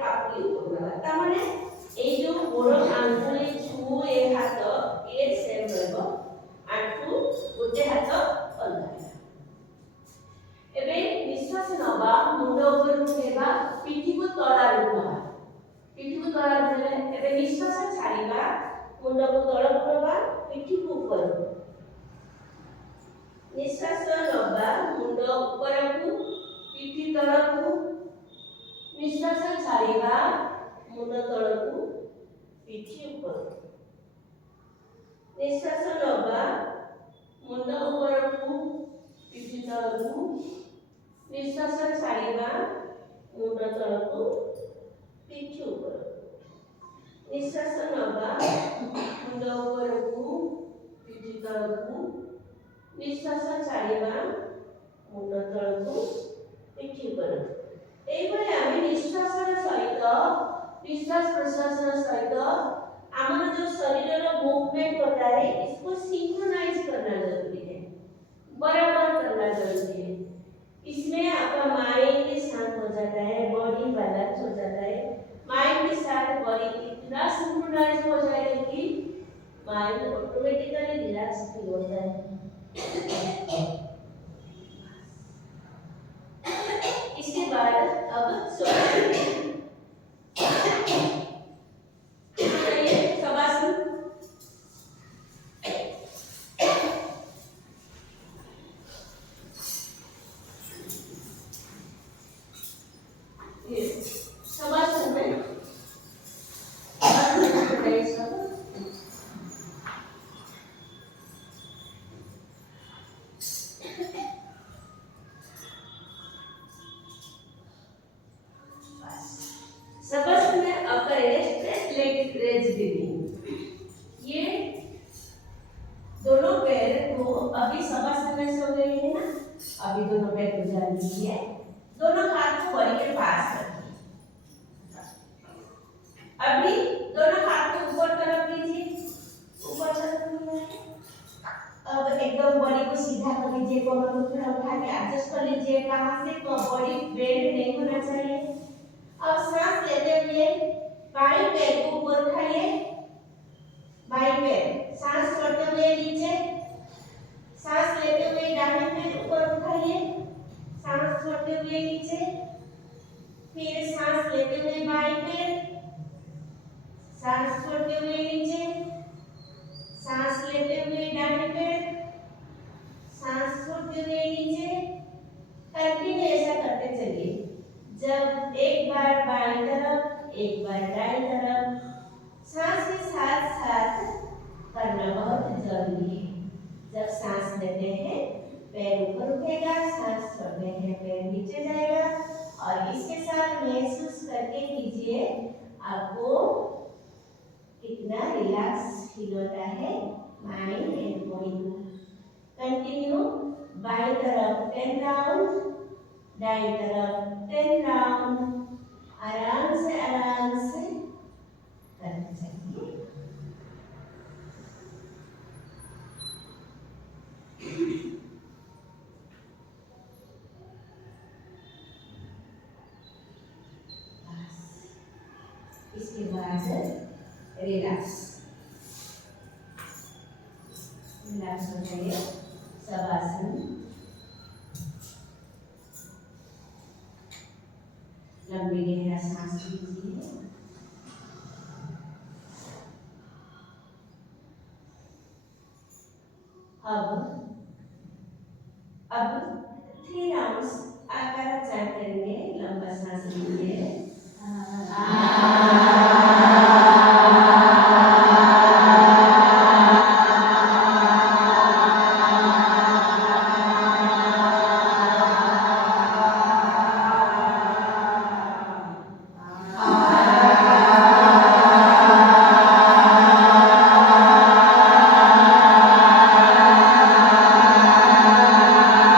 पापुली उपरवा तामाने ए जो गोड़ आंगुली छू ए हाथ ए सेम रहबो आंठू गोटे हाथ अलगा एबे निश्वास नबा मुंड ऊपर उठेबा पिठी को तळा रुवा पिठी को तळा रुले एबे निश्वास छाड़ीबा मुंड को तळ करबा पिठी को ऊपर निश्वास नबा मुंड ऊपर को पिठी तळ को निश्वास छाड़ीबा मुंड तळ को पिठी ऊपर निश्वास नबा मुंड ऊपर को पिठी तळ को निश्वास छाड़ीबा मुंड तळ को पिठी ऊपर निश्वास नबा मुंड ऊपर को पिठी तळ को निश्वास छाड़ीबा मुंड तळ को पिठी ऊपर एई बळे आमे निश्वास सहित निश्वास प्रश्वास सहित हमारा जो शरीर का मूवमेंट होता है इसको सिंक्रोनाइज करना जरूरी है बराबर करना जरूरी है इसमें आपका माइंड शांत हो जाता है बॉडी बैलेंस हो जाता है माइंड के साथ बॉडी इतना सिंक्रोनाइज हो जाएगा कि माइंड ऑटोमेटिकली रिलैक्स फील होता है इसके बाद अब सबस में अपर स्ट्रेट लेग रेज ब्रीदिंग ये दोनों पैर को अभी सबस में सो गए हैं ना अभी दोनों पैर को जान लीजिए दोनों हाथ को बॉडी के पास रखिए अभी दोनों हाथ को ऊपर तरफ लीजिए ऊपर तरफ अब एकदम बॉडी को सीधा कर लीजिए कमर को थोड़ा उठा के एडजस्ट कर लीजिए कहां से बॉडी बेंड नहीं होना चाहिए अब सांस लेते हुए बाएं पैर को ऊपर उठाइए बाएं पैर सांस छोड़ते हुए नीचे सांस लेते हुए दाहिने पैर ऊपर उठाइए सांस छोड़ते हुए नीचे फिर सांस लेते हुए बाएं पैर सांस छोड़ते हुए नीचे सांस लेते हुए दाहिने पैर सांस छोड़ते हुए नीचे कंटिन्यू ऐसा करते चलिए जब एक बार बाईं तरफ एक बार दाईं तरफ सांस के साथ साथ करना बहुत जरूरी है जब सांस लेते हैं पैर ऊपर उठेगा सांस छोड़ते हैं पैर नीचे जाएगा और इसके साथ महसूस करके कीजिए आपको कितना रिलैक्स फील होता है माइंड एंड बॉडी को कंटिन्यू बाईं तरफ 10 राउंड दाईं तरफ 10 राउंड आराम से करना चाहिए इसके बाद रिलैक्स हो जाइए शवासन लंबी गहरा सांस लीजिए अब 3 राउंड्स आकार चार करेंगे लंबा सांस लीजिए